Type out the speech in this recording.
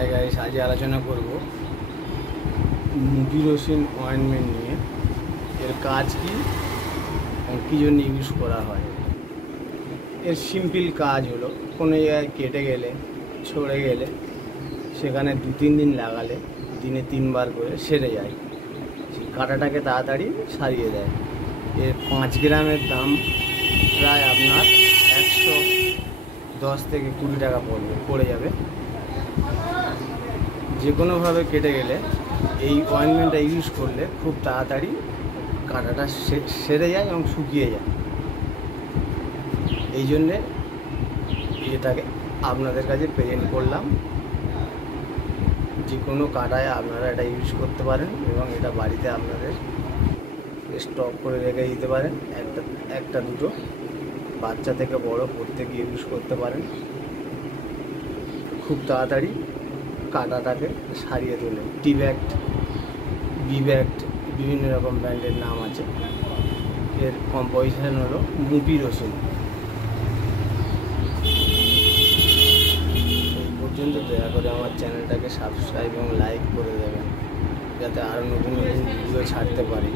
Hi guys, আজ আলোচনা করব মুপিরোসিন অয়েন্টমেন্ট নিয়ে। এর কাজ কি এবং কী জন্য ইউজ করা হয়। এর সিম্পল কাজ হলো, কোনো জায়গায় কেটে গেলে, ছড়ে গেলে সেখানে 2-3 দিন লাগালে দিনে 3 বার করে সেরে যায়। সেই কাঁটাটাকে তাড়াতাড়ি সারিয়ে দেয়। এর 5 গ্রামের দাম প্রায় আপনার 110 থেকে 20 টাকা পড়ে যাবে। যে কোনোভাবে কেটে গেলে এই অয়েনমেন্টটা ইউজ করলে খুব তাড়াতাড়ি কাঁটাটা সেরে যায় এবং শুকিয়ে যায়। এই জন্যে এটাকে আপনাদের কাছে প্রেজেন্ট করলাম। যে কোনো কাঁটায় আপনারা এটা ইউজ করতে পারেন এবং এটা বাড়িতে আপনাদের স্টক করে রেখে দিতে পারেন। একটা দুটো বাচ্চা থেকে বড় প্রত্যেকে ইউজ করতে পারেন। খুব তাড়াতাড়ি কাঁটাটাকে সারিয়ে তোলে। টি-ব্যাক্ট, বি-ব্যাক্ট, বিভিন্ন রকম ব্র্যান্ডের নাম আছে। এর কম্পোজিশন হলো মুপিরোসিন। এই পর্যন্ত দয়া করে আমার চ্যানেলটাকে সাবস্ক্রাইব এবং লাইক করে দেবেন, যাতে আরও নতুন নতুন ভিডিও ছাড়তে পারি।